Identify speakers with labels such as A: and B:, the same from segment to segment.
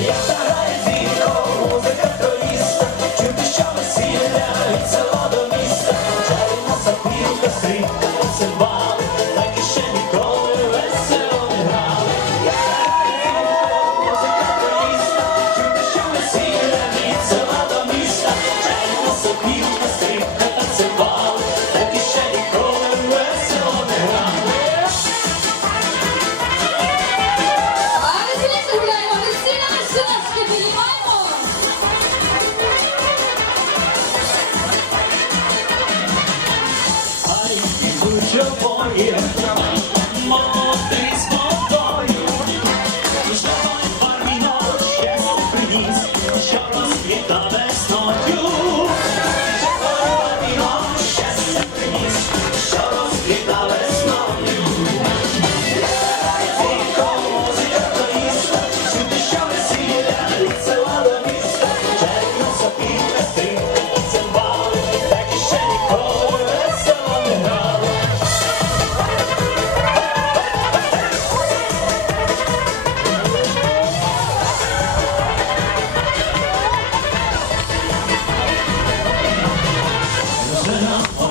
A: Yeah. your boy, yeah.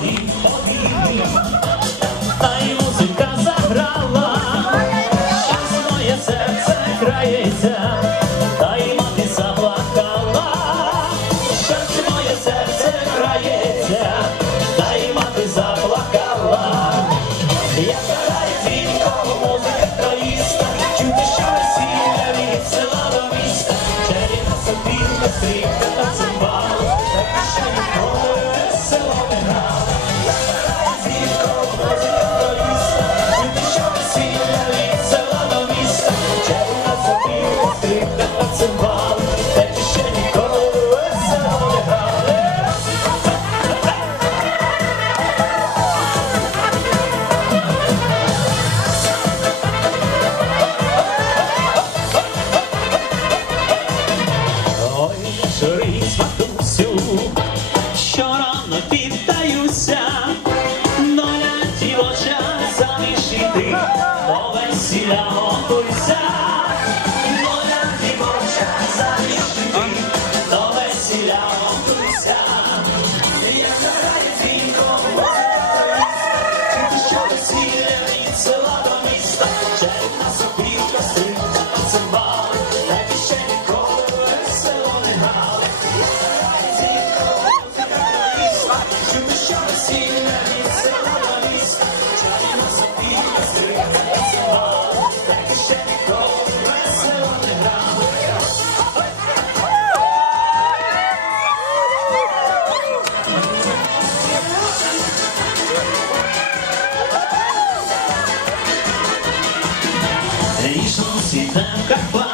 B: 你，保你，保，я готуйся. São Carvalho.